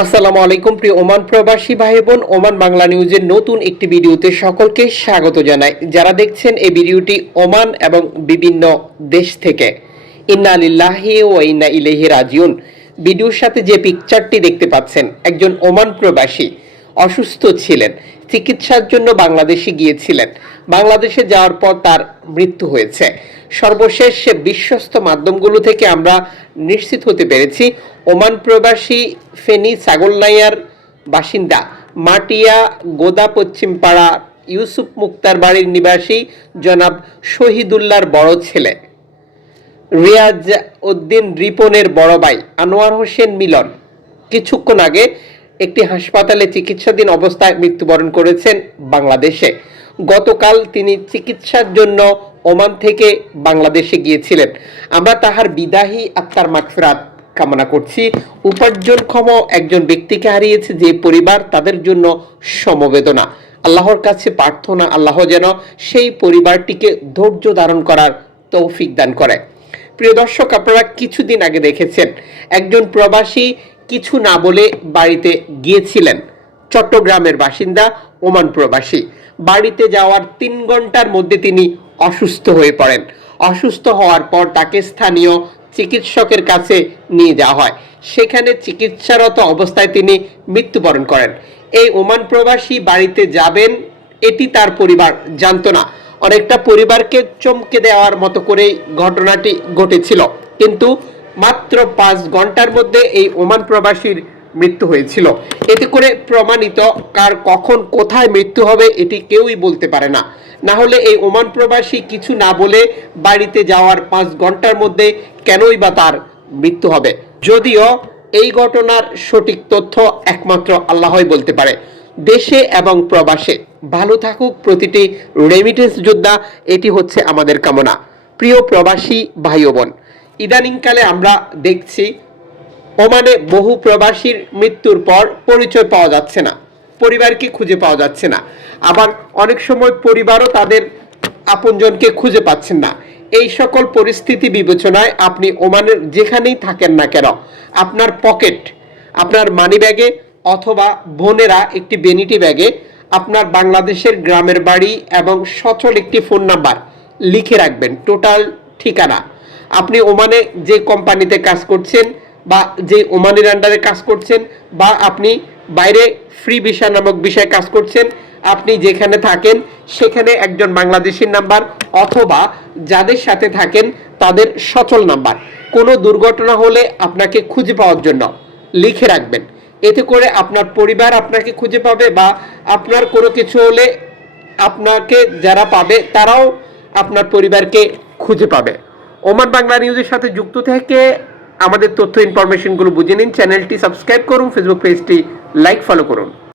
আসসালামু আলাইকুম, প্রিয় ওমান প্রবাসী ভাই বোন ওমান বাংলা নিউজের নতুন একটি ভিডিওতে সকলকে স্বাগত জানাই। যারা দেখছেন এই ভিডিওটি ওমান এবং বিভিন্ন দেশ থেকে। ইন্না লিল্লাহি ও ইন্না ইলাইহি রাজিউন। ভিডিওর সাথে যে পিকচারটি দেখতে পাচ্ছেন, একজন ওমান প্রবাসী অসুস্থ ছিলেন। চিকিৎসার জন্য বাংলাদেশে গিয়েছিলেন। বাংলাদেশে যাওয়ার পর তার মৃত্যু হয়েছে। সর্বশেষ বিশ্বস্ত মাধ্যমগুলো থেকে আমরা নিশ্চিত হতে পেরেছি। ওমান প্রবাসী ফেনী ছাগলনাইয়ার বাসিন্দা মাটিয়া গোদা পশ্চিমপাড়া ইউসুফ মুক্তার বাড়ির নিবাসী জনাব শহীদুল্লাহর বড় ছেলে। রিয়াজ উদ্দিন রিপনের বড় ভাই আনোয়ার হোসেন মিলন। কিছুক্ষণ আগে একটি হাসপাতালে চিকিৎসাধীন অবস্থায় মৃত্যুবরণ করেছেন বাংলাদেশে। গতকাল তিনি চিকিৎসার জন্য ওমান থেকে বাংলাদেশে গিয়েছিলেন। আমরা তাহার বিদাহী আত্মার মাগফিরাত কামনা করছি। উপার্জনক্ষম একজন ব্যক্তিকে হারিয়েছে যে পরিবার, তাদের জন্য সমবেদনা। আল্লাহর কাছে প্রার্থনা, আল্লাহ যেন সেই পরিবারটিকে ধৈর্য ধারণ করার তৌফিক দান করে। প্রিয় দর্শক, আপনারা কিছুদিন আগে দেখেছেন, একজন প্রবাসী কিছু না বলে বাড়িতে গিয়েছিলেন। চট্টগ্রামের বাসিন্দা ওমান প্রবাসী। বাড়িতে যাওয়ার তিন ঘণ্টার মধ্যে তিনি অসুস্থ হয়ে পড়েন। অসুস্থ হওয়ার পর তাকে স্থানীয় চিকিৎসকের কাছে নিয়ে যাওয়া হয়। সেখানে চিকিৎসারত অবস্থায় তিনি মৃত্যুবরণ করেন। এই ওমান প্রবাসী বাড়িতে যাবেন, এটি তার পরিবার জানত না। অনেকটা পরিবারকে চমকে দেওয়ার মতো করেই ঘটনাটি ঘটেছিল। কিন্তু মাত্র পাঁচ ঘণ্টার মধ্যে এই ওমান প্রবাসীর মৃত্যু হয়েছিল। এতে করে প্রমাণিত কার কখন কোথায় মৃত্যু হবে এটি কেউই বলতে পারে না। না হলে এই ওমান প্রবাসী কিছু না বলে বাড়িতে যাওয়ার পাঁচ ঘণ্টার মধ্যে কেনই বা তার মৃত্যু হবে? যদিও এই ঘটনার সঠিক তথ্য একমাত্র আল্লাহই বলতে পারে। দেশে এবং প্রবাসে। ভালো থাকুক প্রতিটি রেমিটেন্স যোদ্ধা, এটি হচ্ছে আমাদের কামনা। প্রিয় প্রবাসী, ভাই বোন ইদানিংকালে আমরা দেখছি ওমানে বহু প্রবাসীর মৃত্যুর পর পরিচয় পাওয়া যাচ্ছে না, পরিবারকে খুঁজে পাওয়া যাচ্ছে না। আবার অনেক সময় পরিবারও তাদের আপনজনকে খুঁজে পাচ্ছেন না। এই সকল পরিস্থিতি বিবেচনায় আপনি ওমানের যেখানেই থাকেন না কেন, আপনার পকেট, আপনার মানি ব্যাগে অথবা বোনেরা একটি বেনিটি ব্যাগে আপনার বাংলাদেশের গ্রামের বাড়ি এবং সচল একটি ফোন নাম্বার লিখে রাখবেন টোটাল ঠিকানা। আপনি ওমানে যে কোম্পানিতে কাজ করছেন বা যে ওমানের আন্ডারে কাজ করছেন বা আপনি বাইরে ফ্রি ভিসা নামক বিষয়ে কাজ করছেন, আপনি যেখানে থাকেন সেখানে একজন বাংলাদেশির নাম্বার অথবা যাদের সাথে থাকেন তাদের সচল নাম্বার কোনো দুর্ঘটনা হলে আপনাকে খুঁজে পাওয়ার জন্য লিখে রাখবেন। এতে করে আপনার পরিবার আপনাকে খুঁজে পাবে বা আপনার কোনো কিছু হলে আপনাকে যারা পাবে তারাও আপনার পরিবারকে খুঁজে পাবে। ওমান বাংলা নিউজের সাথে যুক্ত থেকে আমাদের তথ্য ইনফরমেশনগুলো বুঝে নিন। চ্যানেলটি সাবস্ক্রাইব করুন, ফেসবুক পেজটি লাইক, ফলো করুন।